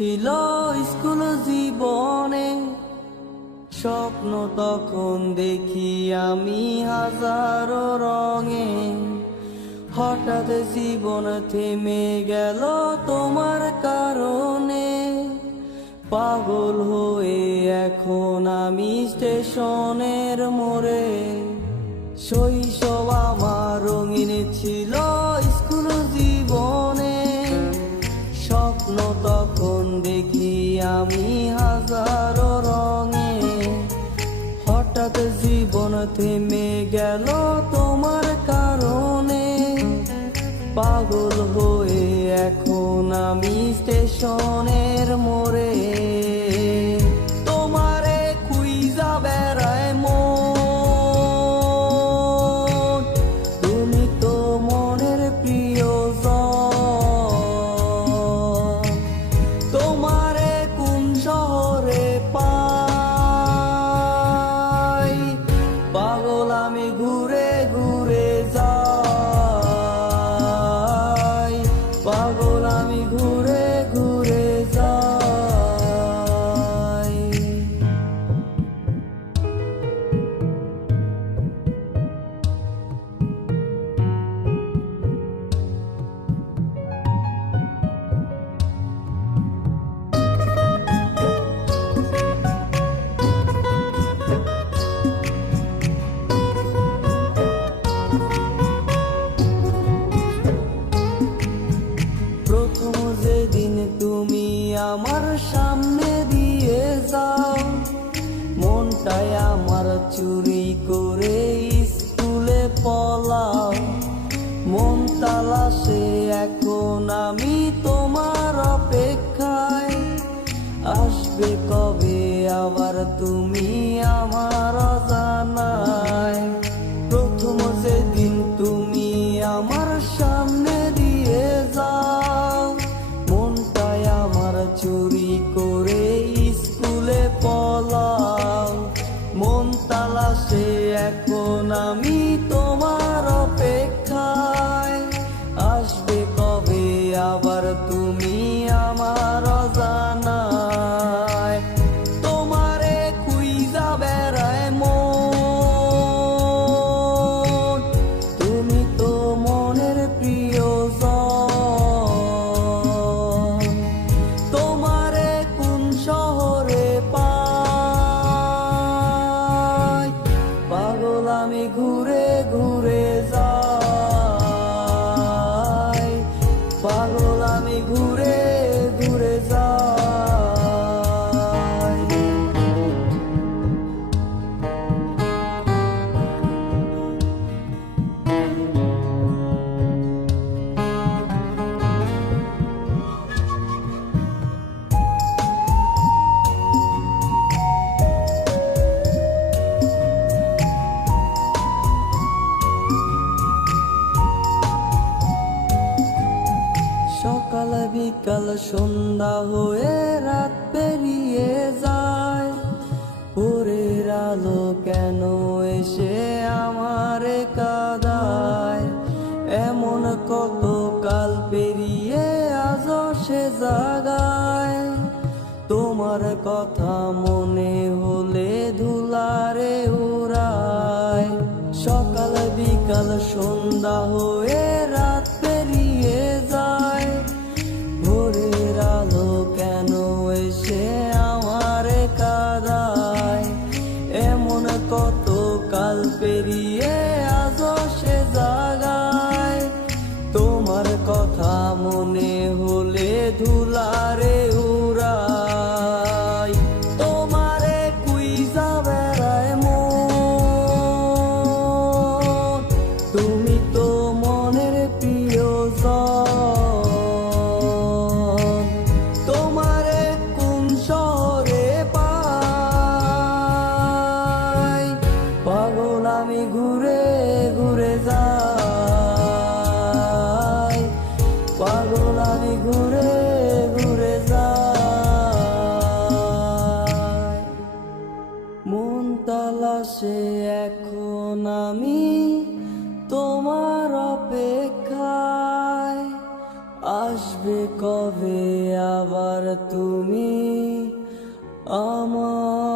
ছিল স্কুল জীবনে, স্বপ্ন তখন দেখি আমি হাজারো রঙে। হঠাৎ জীবন থেমে গেল তোমার কারণে, পাগল হয়ে এখন আমি স্টেশনের মোড়ে। শৈশব আমার রঙিন ছিল স্কুল জীবনে, স্বপ্ন তখন দেখি আমি হাজারো রঙে। হঠাৎ জীবন থেমে গেল তোমার কারণে, পাগল হয়ে এখন আমি স্টেশনের মোড়ে। তোমারে খুঁজা বেড়ায় মন, তুমি তো মনের প্রিয়জন। তোমারে কোন শহরে পাই, পাগল আমি ঘুরে ঘুরে যাই, পাগল আমি ঘুরে ঘুরে যাই। প্রথম যেদিন তুমি আমার সামনে দিয়ে যাও, মনটাই আমার চুরি করে স্কুলে পলাও। মন তালাশে এখন আমি তোমার অপেক্ষায়, আসবে কবে আবার তুমি আমার অজানায়। প্রথম যেদিন তুমি আমার সামনে দিয়ে যাও, মনটাই আমার চুরি করে স্কুলে পলাও। মন তালাশে এখন আমি তোমার অপেক্ষায়, আসবে কবে আবার তুমি আমার অজানায়। তোমারে খুঁজা বেড়ায় মন, তুমি তো মনের প্রিয়জন। তোমারে কোন শহরে পাই, পাগল আমি ঘুরে ঘুরে যাই, পাগল আমি ঘুরে ঘুরে যাই। সকাল বিকাল সন্ধ্যা হয়ে রাত পেরিয়ে যায়, ভোরের আলো কেন এসে আমারে কাঁদায়। এমন কত কাল পেরিয়ে আজও সে জাগায়, তোমার কথা মনে হলে ধুলারে উড়ায়। সকাল বিকাল সন্ধ্যা হয়ে রাত পেরিয়ে যায়, ভোরের আলো কেন এসে আমারে কাঁদায়। এমন কত কাল পেরিয়ে আজও সে জাগায়, তোমার কথা মনে হলে ধুলারে উড়ায়। তোমারে খুঁজা বেড়ায় মন, তুমি তো মনের প্রিয়জন। তোমারে কোন শহরে পাই, পাগল আমি ঘুরে ঘুরে যাই, পাগল আমি ঘুরে ঘুরে যাই। মন তালাশে এখন আমি তোমার অপেক্ষায়, আসবে কবে আবার তুমি আমার